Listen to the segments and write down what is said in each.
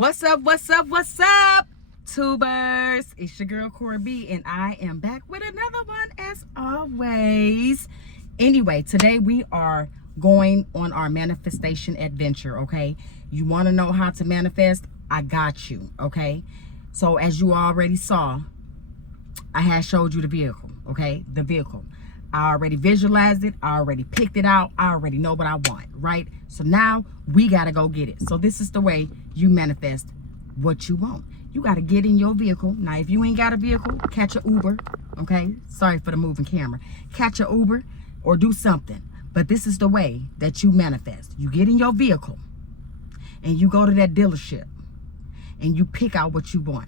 What's up, what's up, what's up, tubers? It's your girl, Cora B, and I am back with another one as always. Anyway, today we are going on our manifestation adventure, okay? You want to know how to manifest? I got you, okay? So as you already saw, I had showed you the vehicle, okay? The vehicle. I already visualized it. I already picked it out. I already know what I want, right? So now we got to go get it. So this is the way you manifest what you want. You got to get in your vehicle. Now, if you ain't got a vehicle, catch an Uber, okay? Sorry for the moving camera. Catch an Uber or do something. But this is the way that you manifest. You get in your vehicle and you go to that dealership and you pick out what you want.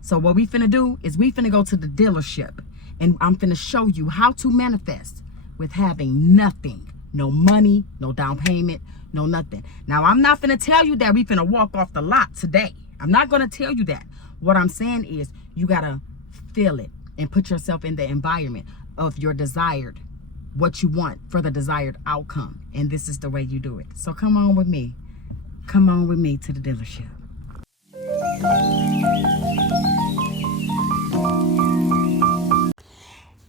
So what we finna do is we finna go to the dealership and I'm finna show you how to manifest with having nothing. No money, no down payment, no nothing. Now, I'm not finna tell you that we finna walk off the lot today. I'm not gonna tell you that. What I'm saying is you gotta feel it and put yourself in the environment of your desired, what you want for the desired outcome. And this is the way you do it. So come on with me. Come on with me to the dealership.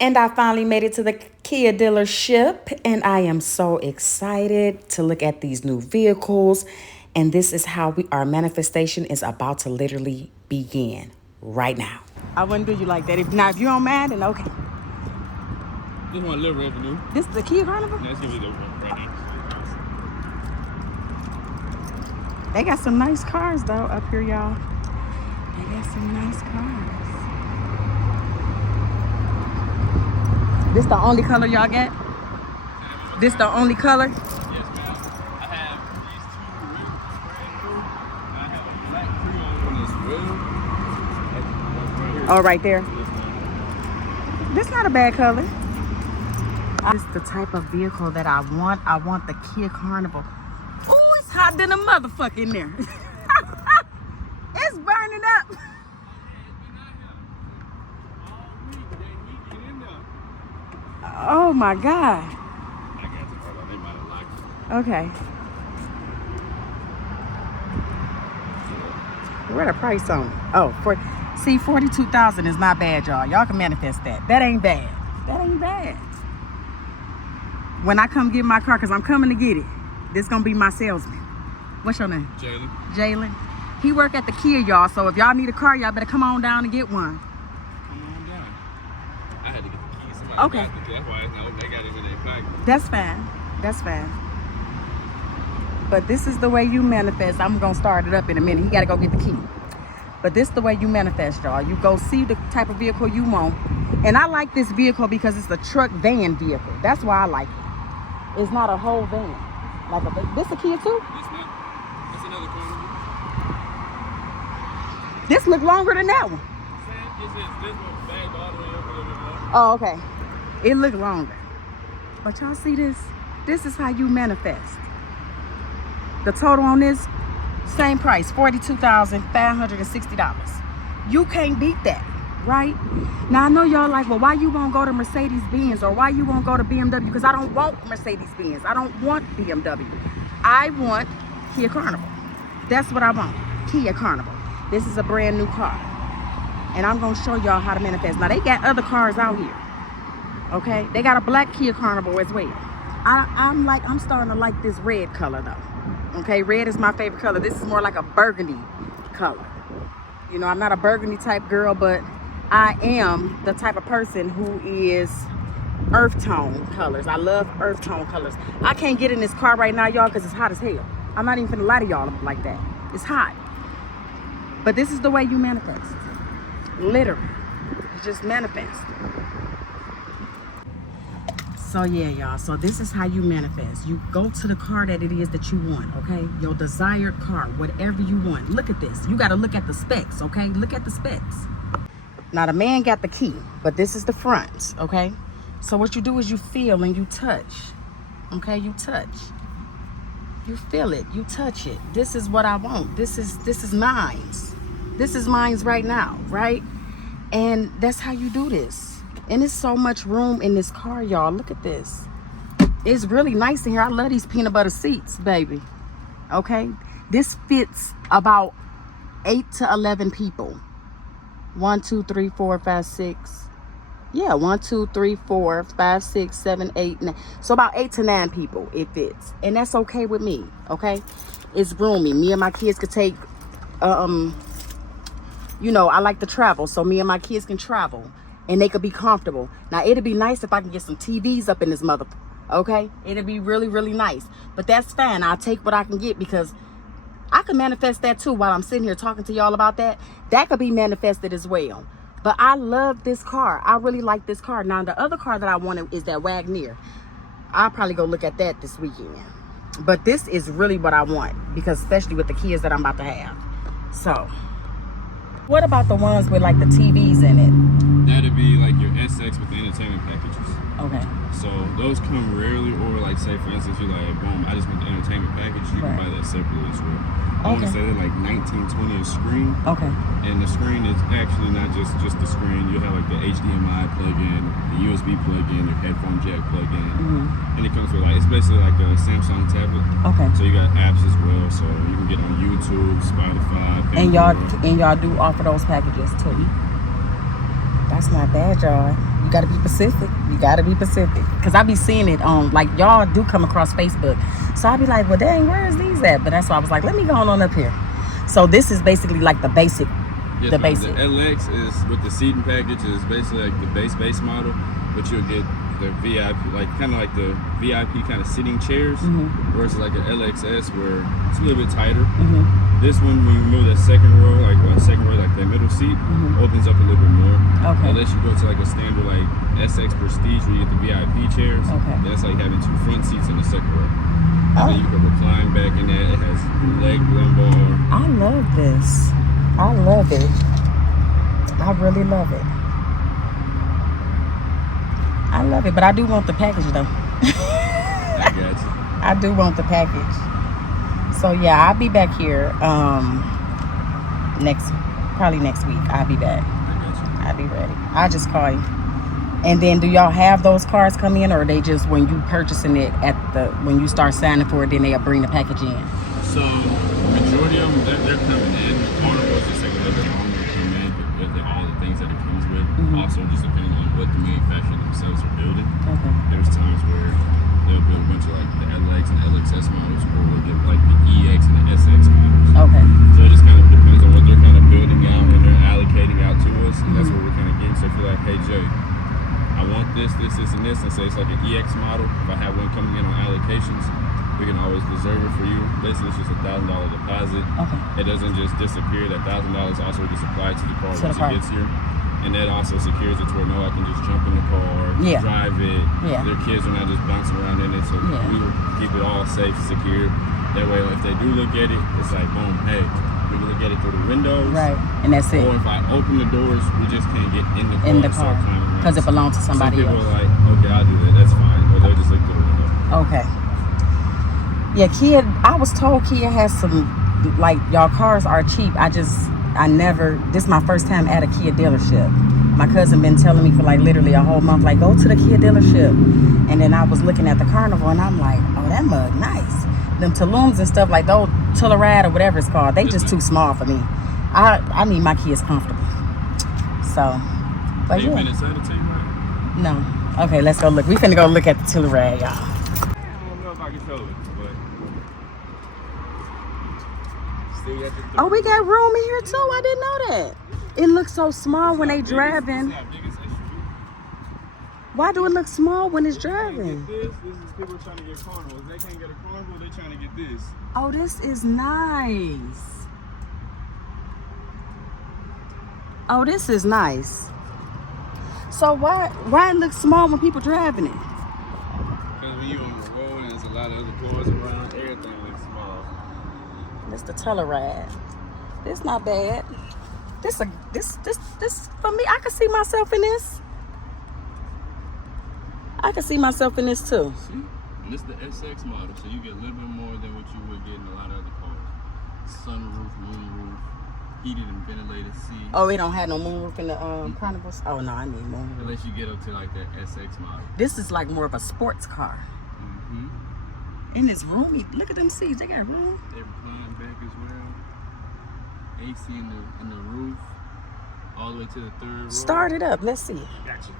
And I finally made it to the Kia dealership, and I am so excited to look at these new vehicles. And this is how our manifestation is about to literally begin right now. I wouldn't do you like that. If you don't mind, then okay. This one Little Revenue. This is the Kia Carnival? Yeah, let's give me the one right now. They got some nice cars though up here, y'all. They got some nice cars. This the only color y'all got? This the only color? Yes, ma'am. I have these two brand new. I have a black Creole one as well. Oh, right there. This not a bad color. This is the type of vehicle that I want. I want the Kia Carnival. Oh, it's hot than a motherfucker in there. It's burning up. Oh my God. Okay. What a price on? Oh, see, 42,000 is not bad, y'all. Y'all can manifest that. That ain't bad. That ain't bad. When I come get my car, because I'm coming to get it, this gonna be my salesman. What's your name? Jalen. Jalen. He work at the Kia, y'all. So if y'all need a car, y'all better come on down and get one. Come on down. I had to get the keys. Okay. That's why they got it in their package. That's fine. That's fine. But this is the way you manifest. I'm going to start it up in a minute. He got to go get the key. But this is the way you manifest, y'all. You go see the type of vehicle you want. And I like this vehicle because it's a truck van vehicle. That's why I like it. It's not a whole van. This a Kia too? This one. That's another Carnival. This look longer than that one. This one bagged all the way up a little bit more. Oh, okay. It look longer. But y'all see this? This is how you manifest. The total on this, same price, $42,560. You can't beat that, right? Now, I know y'all like, well, why you won't go to Mercedes-Benz or why you won't go to BMW? Because I don't want Mercedes-Benz. I don't want BMW. I want Kia Carnival. That's what I want, Kia Carnival. This is a brand new car. And I'm going to show y'all how to manifest. Now, they got other cars out here, okay? They got a black Kia Carnival as well. I'm starting to like this red color, though. Okay, red is my favorite color. This is more like a burgundy color. You know, I'm not a burgundy type girl, but I am the type of person who is earth tone colors. I love earth tone colors. I can't get in this car right now, y'all, because it's hot as hell. I'm not even finna lie to y'all like that. It's hot. But this is the way you manifest. Literally. You just manifest. So yeah, y'all, so this is how you manifest. You go to the car that it is that you want, okay? Your desired car, whatever you want. Look at this. You got to look at the specs, okay? Look at the specs. Now, the man got the key, but this is the front, okay? So what you do is you feel and you touch, okay? You touch. You feel it. You touch it. This is what I want. This is mine's. This is mine's right now, right? And that's how you do this. And there's so much room in this car, y'all. Look at this. It's really nice in here. I love these peanut butter seats, baby. Okay? This fits about 8 to 11 people. 1, 2, 3, 4, 5, 6. Yeah, 1, 2, 3, 4, 5, 6, 7, 8, 9. So about 8 to 9 people it fits, and that's okay with me. Okay, it's roomy. Me and my kids could take. You know, I like to travel, so me and my kids can travel, and they could be comfortable. Now it'd be nice if I can get some TVs up in this mother. Okay, it'd be really, really nice. But that's fine. I'll take what I can get because I can manifest that too while I'm sitting here talking to y'all about that. That could be manifested as well. But I love this car. I really like this car. Now, the other car that I wanted is that Wagoneer. I'll probably go look at that this weekend. But this is really what I want, because especially with the kids that I'm about to have. So, what about the ones with like the TVs in it? That'd be like your SX with the entertainment packages. Okay. So those come rarely, or like say for instance you're like, boom, I just want the entertainment package, you can buy that separately as well. I want to say they're like $19.20 a screen. Okay. And the screen is actually not just the screen. You have like the HDMI plug-in, the USB plug-in, your headphone jack plug-in, and it comes with like, it's basically like a Samsung tablet. Okay. So you got apps as well, so you can get on YouTube, Spotify. And y'all do offer those packages too. That's not bad, y'all. You gotta be Pacific. You gotta be Pacific. Cause I be seeing it on, like, y'all do come across Facebook. So I be like, well, dang, where is these at? But that's why I was like, let me go on up here. So this is basically like the basic. Yes, the basic. The LX is with the seating package is basically like the base model, but you'll get the VIP, like kind of like the VIP kind of sitting chairs, whereas like an LXS where it's a little bit tighter. This one, when you move that second row, like that middle seat, opens up a little bit more. Okay. Unless you go to like a standard like SX Prestige where you get the VIP chairs. Okay. That's like having 2 front seats in the second row. And then you can recline back in that. It has leg lumbar. I love this. I love it. I really love it. I love it, but I do want the package though. I got you. I do want the package. So yeah, I'll be back here probably next week. I'll be back. I'll be ready. I'll just call you. And then do y'all have those cars come in, or are they just when you purchasing it when you start signing for it, then they'll bring the package in? So majority of them, they're coming in. The carnivals just take a little bit longer to come in with all the things that it comes with. Also just depending on what the manufacturer themselves are building. Okay. There's times where they'll build a bunch of like the LX and LXS models, or we'll get like the EX and the SX models. Okay. So it just kind of depends on what they're kind of building out and they're allocating out to us, and that's what we're kind of getting. So if you're like, hey Jay, I want this, and say it's like an EX model. If I have one coming in on allocations, we can always reserve it for you. Basically, it's just $1,000 deposit. Okay. It doesn't just disappear. That $1,000 also gets applied to the car once it gets here. And that also secures it to where I can just jump in the car, drive it. Yeah. Their kids are not just bouncing around in it, so we will keep it all safe, secure. That way, if they do look at it, it's like, boom, hey, we can look at it through the windows. Right, and that's it. Or if I open the doors, we just can't get in the car. Because it belongs to somebody else. Some people are like, okay, I'll do that, that's fine. Or they'll just look through the window. Okay. Yeah, Kia, I was told Kia has some, like, y'all cars are cheap. This is my first time at a Kia dealership. My cousin been telling me for like literally a whole month, like, go to the Kia dealership. And then I was looking at the Carnival and I'm like, oh, that mug nice. Them Tulums and stuff, like those Telluride or whatever it's called, they just too small for me. I need my kids comfortable. So, but yeah. Been inside the Telluride? No. Okay, let's go look. We finna go look at the Telluride, y'all. I don't know if I can show it, but still got the. Oh, we got room in here too. I didn't know that. It looks so small when they driving. Why do it look small when it's driving? This is people trying to get carnivals. They can't get a carnival, they're trying to get this. Oh, this is nice. Oh, this is nice. So why it looks small when people driving it? Because when you're on the road and there's a lot of other cars around, everything looks small. This the Telluride. This not bad. This for me. I can see myself in this. I can see myself in this too. See? And this is the SX model, so you get a little bit more than what you would get in a lot of other cars. Sunroof, moonroof, heated and ventilated seats. Oh, we don't have no moonroof in the Carnivals? Oh, no, I need moonroof. Unless you get up to like that SX model. This is like more of a sports car. And it's roomy. Look at them seats. They got room. They recline back as well. AC in the roof, all the way to the 3rd row. Start it up. Let's see. Gotcha.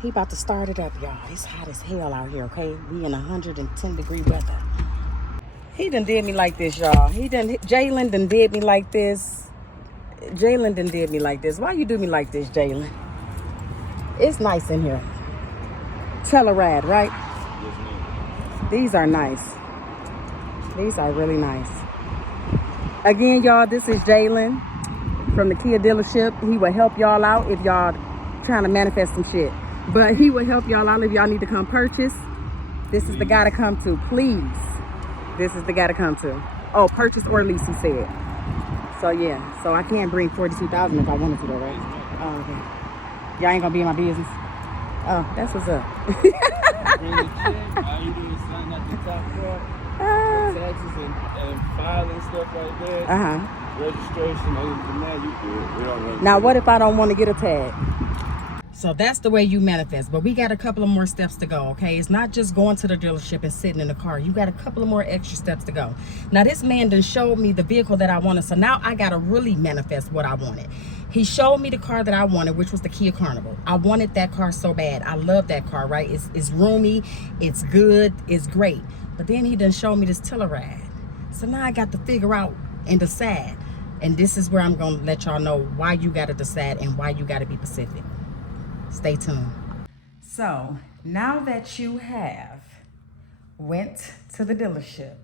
He about to start it up, y'all. It's hot as hell out here, okay? We in 110-degree weather. He done did me like this, y'all. Jalen done did me like this. Jalen done did me like this. Why you do me like this, Jalen? It's nice in here. Telerad, right? Yes, ma'am. These are nice. These are really nice. Again, y'all, this is Jalen from the Kia dealership. He will help y'all out if y'all trying to manifest some shit. But he will help y'all out if y'all need to come purchase. This is the guy to come to, please. This is the guy to come to. Oh, purchase or lease, he said. So yeah, so I can't bring $42,000 if I wanted to, though, right? Oh, okay. Y'all ain't gonna be in my business. Oh, that's what's up. Bring the check. All you do is sign at the top part. Taxes and filing stuff like that. Registration, other than that, you good. We don't want Now, what if I don't want to get a tag? So that's the way you manifest. But we got a couple of more steps to go, okay? It's not just going to the dealership and sitting in the car. You got a couple of more extra steps to go. Now, this man done showed me the vehicle that I wanted. So now I got to really manifest what I wanted. He showed me the car that I wanted, which was the Kia Carnival. I wanted that car so bad. I love that car, right? It's roomy. It's good. It's great. But then he done showed me this Telerad. So now I got to figure out and decide. And this is where I'm going to let y'all know why you got to decide and why you got to be specific. Stay tuned. So now that you have went to the dealership,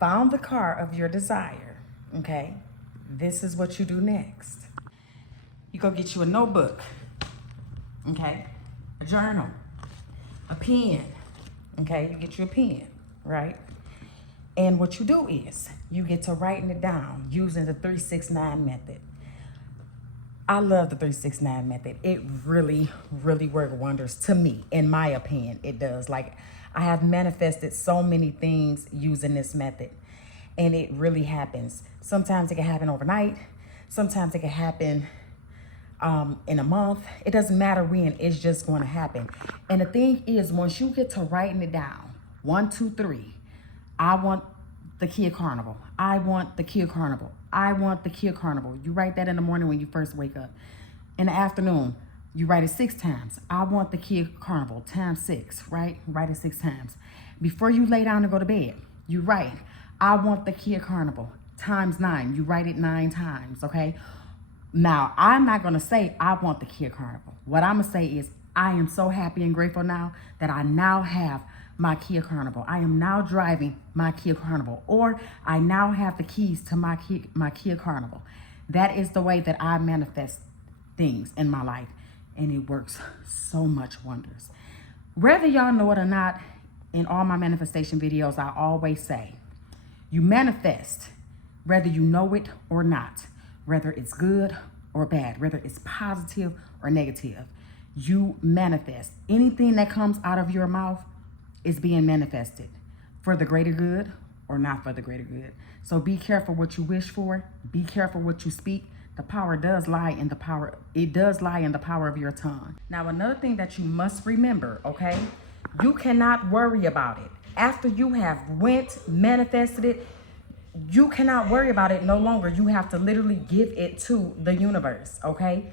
found the car of your desire, okay, this is what you do next. You go get you a notebook, okay, a journal, a pen, okay, you get you a pen, right? And what you do is you get to writing it down using the 369 method. I love the 369 method. It really, really works wonders to me. In my opinion, it does. Like, I have manifested so many things using this method, and it really happens. Sometimes it can happen overnight. Sometimes it can happen in a month. It doesn't matter when, it's just going to happen. And the thing is, once you get to writing it down, 1, 2, 3, I want the Kia Carnival. I want the Kia Carnival. I want the Kia Carnival. You write that in the morning when you first wake up. In the afternoon, you write it 6 times. I want the Kia Carnival times 6, right? Write it 6 times. Before you lay down and go to bed, you write, I want the Kia Carnival times 9. You write it 9 times, okay? Now, I'm not going to say I want the Kia Carnival. What I'm going to say is I am so happy and grateful now that I now have my Kia Carnival. I am now driving my Kia Carnival, or I now have the keys to my Kia Carnival. That is the way that I manifest things in my life, and it works so much wonders. Whether y'all know it or not, in all my manifestation videos, I always say, you manifest whether you know it or not, whether it's good or bad, whether it's positive or negative. You manifest. Anything that comes out of your mouth is being manifested for the greater good or not for the greater good. So be careful what you wish for. Be careful what you speak. The power does lie in the power. It does lie in the power of your tongue. Now, another thing that you must remember, okay? You cannot worry about it. After you have manifested it, you cannot worry about it no longer. You have to literally give it to the universe, okay?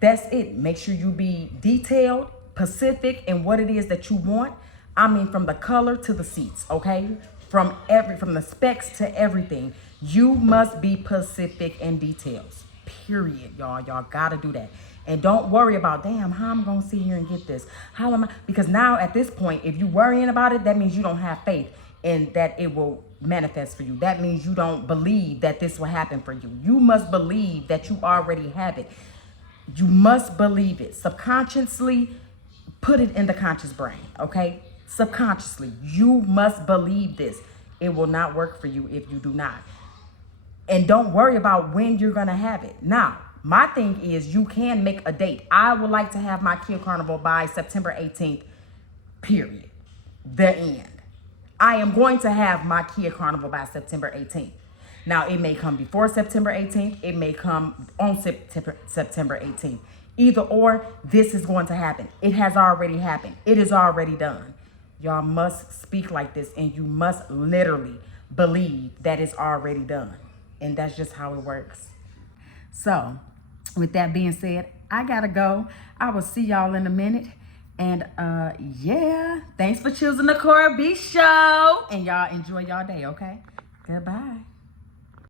That's it. Make sure you be detailed, specific in what it is that you want. I mean, from the color to the seats, okay? From the specs to everything. You must be specific in details, period, y'all. Y'all gotta do that. And don't worry about, damn, how I'm gonna sit here and get this? How am I? Because now at this point, if you're worrying about it, that means you don't have faith in that it will manifest for you. That means you don't believe that this will happen for you. You must believe that you already have it. You must believe it. Subconsciously, put it in the conscious brain, okay? Subconsciously, you must believe this. It will not work for you if you do not. And don't worry about when you're gonna have it. Now, my thing is you can make a date. I would like to have my Kia Carnival by September 18th, period. The end. I am going to have my Kia Carnival by September 18th. Now, it may come before September 18th. It may come on September 18th. Either or, this is going to happen. It has already happened. It is already done. Y'all must speak like this, and you must literally believe that it's already done. And that's just how it works. So, with that being said, I gotta go. I will see y'all in a minute. And yeah, thanks for choosing the Cora B Show. And y'all enjoy y'all day, okay? Goodbye.